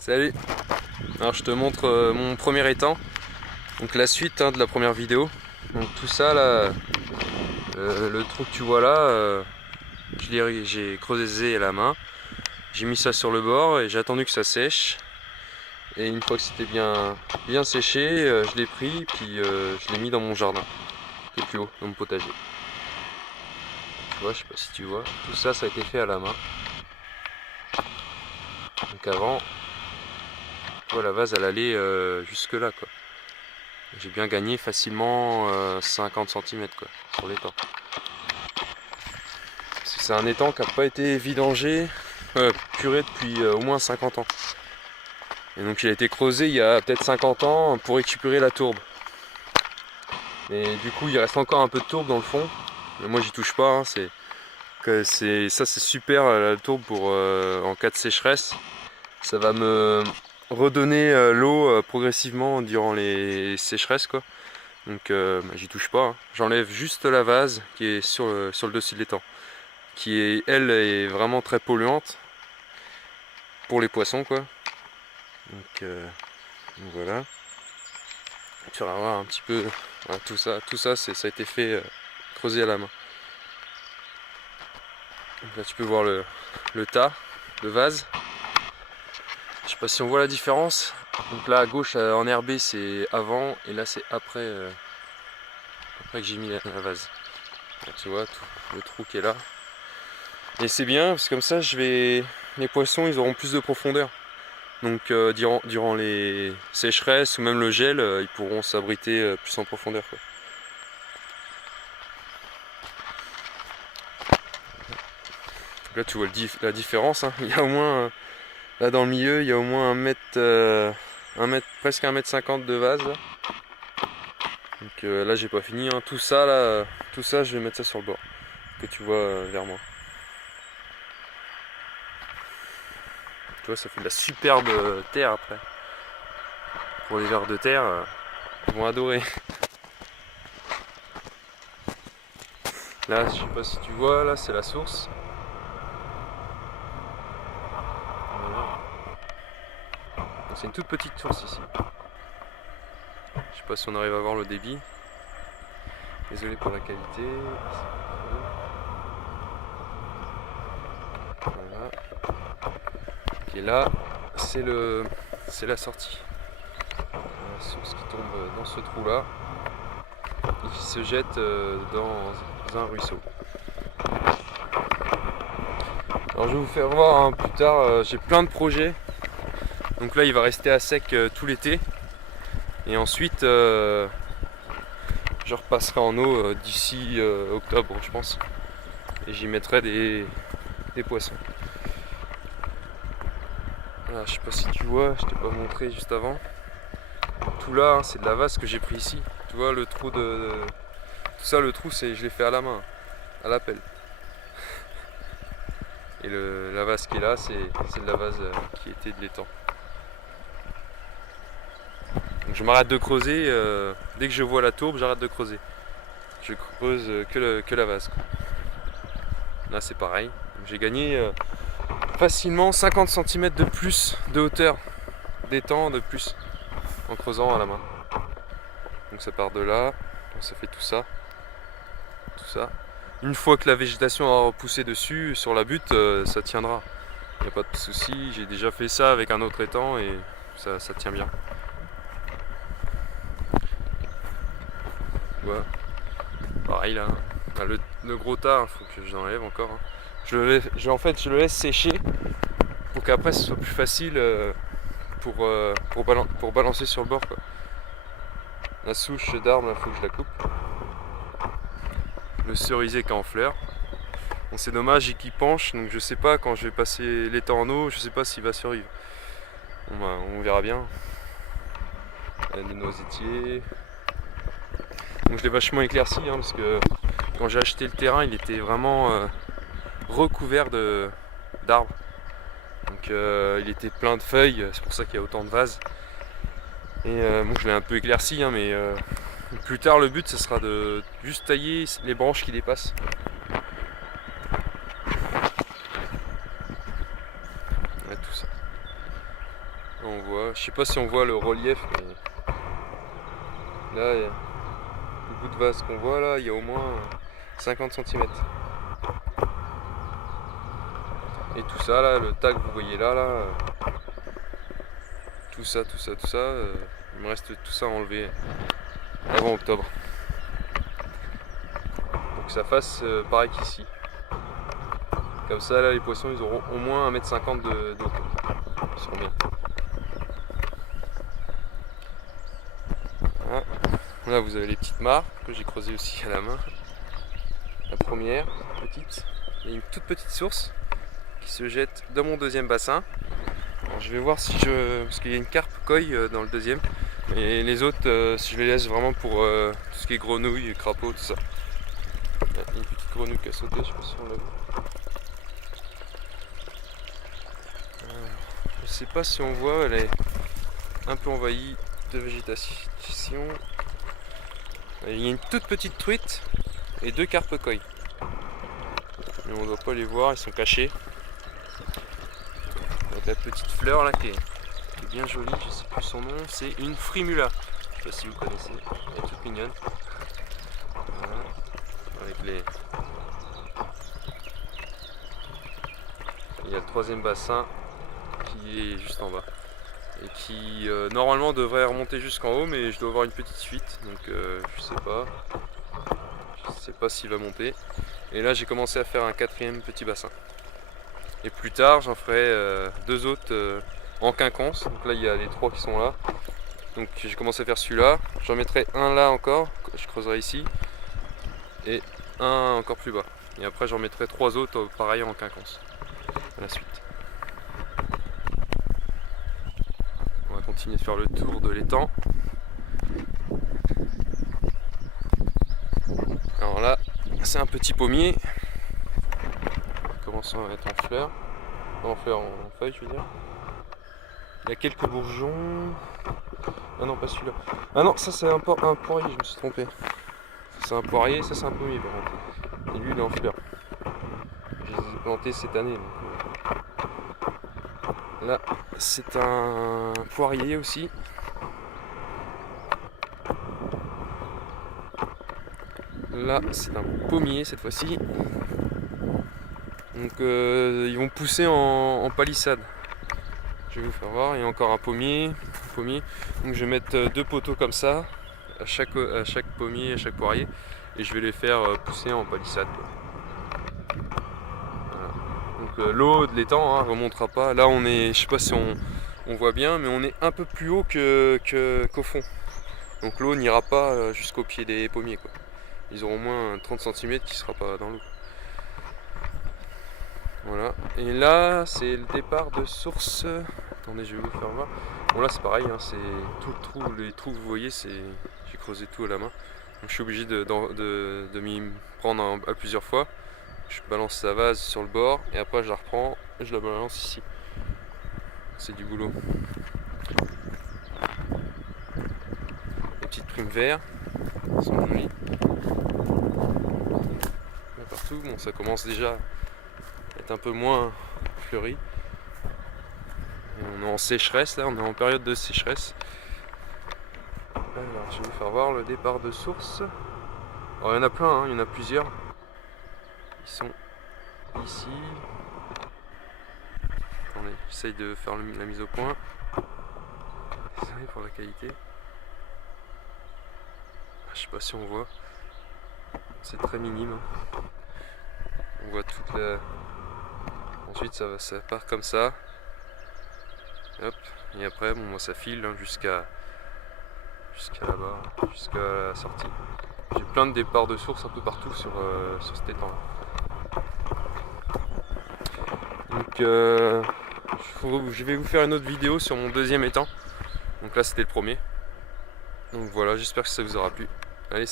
Salut. Alors je te montre mon premier étang. Donc la suite de la première vidéo. Donc tout ça là, le trou que tu vois là, j'ai creusé à la main. J'ai mis ça sur le bord et j'ai attendu que ça sèche. Et une fois que c'était bien séché, je l'ai pris puis je l'ai mis dans mon jardin, qui est plus haut, dans mon potager. Tu vois, je sais pas si tu vois, tout ça ça a été fait à la main. Donc avant, tu vois, la vase elle allait jusque là quoi. J'ai bien gagné facilement 50 cm quoi, sur l'étang. C'est un étang qui n'a pas été vidangé, curé depuis au moins 50 ans. Et donc il a été creusé il y a peut-être 50 ans pour récupérer la tourbe. Et du coup il reste encore un peu de tourbe dans le fond. Mais moi j'y touche pas, hein, c'est super la tourbe pour en cas de sécheresse. Ça va me redonner l'eau progressivement durant les sécheresses quoi. Donc j'y touche pas, hein. J'enlève juste la vase qui est sur le dessus de l'étang, qui est, elle, est vraiment très polluante pour les poissons quoi. Donc voilà. Tu vas voir un petit peu voilà, tout ça ça a été fait creuser à la main. Donc là tu peux voir le tas de vase. Je sais pas si on voit la différence. Donc là à gauche en herbé c'est avant et là c'est après, après que j'ai mis la vase. Là, tu vois tout le trou qui est là. Et c'est bien parce que comme ça les poissons ils auront plus de profondeur. Donc durant les sécheresses ou même le gel, ils pourront s'abriter plus en profondeur quoi. Là tu vois la différence, hein. Il y a au moins, là dans le milieu, il y a au moins presque 1,50 m de vase. Là. Donc là j'ai pas fini, hein. Tout ça là, tout ça je vais mettre ça sur le bord, que tu vois vers moi. Tu vois ça fait de la superbe terre après. Pour les vers de terre, ils vont adorer. Là je sais pas si tu vois, là c'est la source. C'est une toute petite source ici. Je sais pas si on arrive à voir le débit. Désolé pour la qualité. Voilà. Et là, c'est la sortie. La source qui tombe dans ce trou là et qui se jette dans un ruisseau. Alors je vais vous faire voir hein, plus tard, j'ai plein de projets. Donc là il va rester à sec tout l'été. Et ensuite je repasserai en eau d'ici octobre je pense. Et j'y mettrai des poissons. Voilà, je sais pas si tu vois, je t'ai pas montré juste avant. Tout là, hein, c'est de la vase que j'ai pris ici. Tu vois le trou tout ça, le trou, je l'ai fait à la main, à la pelle. Et la vase qui est là, c'est de la vase qui était de l'étang. Donc je m'arrête de creuser, dès que je vois la tourbe, j'arrête de creuser. Je creuse que la vase. Quoi. Là c'est pareil. J'ai gagné facilement 50 cm de plus de hauteur d'étang de plus en creusant à la main. Donc ça part de là, ça fait tout ça. Une fois que la végétation aura repoussé dessus, sur la butte, ça tiendra. Il n'y a pas de souci, j'ai déjà fait ça avec un autre étang et ça tient bien. Voilà. Pareil là, le gros tas, il faut que je l'enlève encore. Hein. En fait, je le laisse sécher pour qu'après ce soit plus facile pour balancer sur le bord. Quoi. La souche d'arbre, il faut que je la coupe. Le cerisier qui est en fleurs. Bon, c'est dommage et qui penche, donc je sais pas quand je vais passer l'étang en eau, je sais pas s'il va survivre. Bon, bah, on verra bien. Il y a des noisetiers. Donc je l'ai vachement éclairci hein, parce que quand j'ai acheté le terrain, il était vraiment recouvert d'arbres. Donc il était plein de feuilles, c'est pour ça qu'il y a autant de vases. Et bon, je l'ai un peu éclairci, hein, mais plus tard le but ce sera de juste tailler les branches qui dépassent. Ouais, tout ça. On voit, je sais pas si on voit le relief, mais là, le bout de vase qu'on voit là, il y a au moins 50 cm. Et tout ça là, le tas que vous voyez là, tout ça, il me reste tout ça à enlever avant octobre. Pour que ça fasse pareil qu'ici. Comme ça là, les poissons ils auront au moins 1,50 m d'eau. Ils seront bien. Voilà. Là vous avez les petites mares que j'ai creusées aussi à la main. La première, petite. Il y a une toute petite source qui se jette dans mon deuxième bassin. Alors, je vais voir si parce qu'il y a une carpe koi dans le deuxième. Et les autres, si je les laisse vraiment pour tout ce qui est grenouilles, crapauds, tout ça. Il y a une petite grenouille qui a sauté, je sais pas si on l'a vu. Je sais pas si on voit, elle est un peu envahie de végétation. Il y a une toute petite truite et 2 carpes koi. Mais on ne doit pas les voir, ils sont cachés. Donc la petite fleur là qui est bien jolie, je sais plus son nom, c'est une frimula. Je sais pas si vous connaissez, elle est toute mignonne. Voilà. Avec les... Il y a le troisième bassin qui est juste en bas. Et qui normalement devrait remonter jusqu'en haut, mais je dois avoir une petite fuite, donc je sais pas s'il va monter. Et là j'ai commencé à faire un 4e petit bassin. Et plus tard j'en ferai 2 autres en quinconce. Donc là il y a les 3 qui sont là. Donc j'ai commencé à faire celui-là. J'en mettrai un là encore, je creuserai ici. Et un encore plus bas. Et après j'en mettrai 3 autres pareil en quinconce. À la suite. On va continuer de faire le tour de l'étang. Alors là, c'est un petit pommier. Commençons à être en fleurs. En feuilles, je veux dire. Il y a quelques bourgeons. Ah non, pas celui-là. Ah non, ça c'est un poirier, je me suis trompé. C'est un poirier, ça c'est un pommier par contre. Et lui il est en fleurs. Je les ai plantés cette année. Donc, là, c'est un poirier aussi. Là, c'est un pommier cette fois-ci. Donc, ils vont pousser en palissade. Je vais vous faire voir. Il y a encore un pommier. Donc, je vais mettre 2 poteaux comme ça à chaque pommier, à chaque poirier, et je vais les faire pousser en palissade. Voilà. Donc, l'eau de l'étang remontera pas. Là, on est, je sais pas si on voit bien, mais on est un peu plus haut qu'au fond. Donc l'eau n'ira pas jusqu'au pied des pommiers, quoi. Ils auront au moins 30 cm qui ne sera pas dans l'eau. Voilà. Et là, c'est le départ de source. Attendez, je vais vous faire voir. Bon, là, c'est pareil, hein, c'est tout le trou, les trous que vous voyez, j'ai creusé tout à la main. Donc, je suis obligé de m'y prendre à plusieurs fois. Je balance sa vase sur le bord et après, je la reprends et je la balance ici. C'est du boulot. Les petites primes vertes. Elles sont jolies. Là, partout, bon, ça commence déjà à être un peu moins fleuri. Et on est en sécheresse là, on est en période de sécheresse. Alors, je vais vous faire voir le départ de source. Alors, il y en a plein, hein, il y en a plusieurs. Ils sont ici. Attendez, j'essaye de faire la mise au point. Désolé pour la qualité. Je sais pas si on voit. C'est très minime. On voit toute la... Ensuite ça part comme ça. Hop. Et après bon, ça file hein, jusqu'à là-bas, jusqu'à la sortie. J'ai plein de départs de source un peu partout sur cet étang. Donc je vais vous faire une autre vidéo sur mon deuxième étang. Donc là c'était le premier. Donc voilà, j'espère que ça vous aura plu. Allez,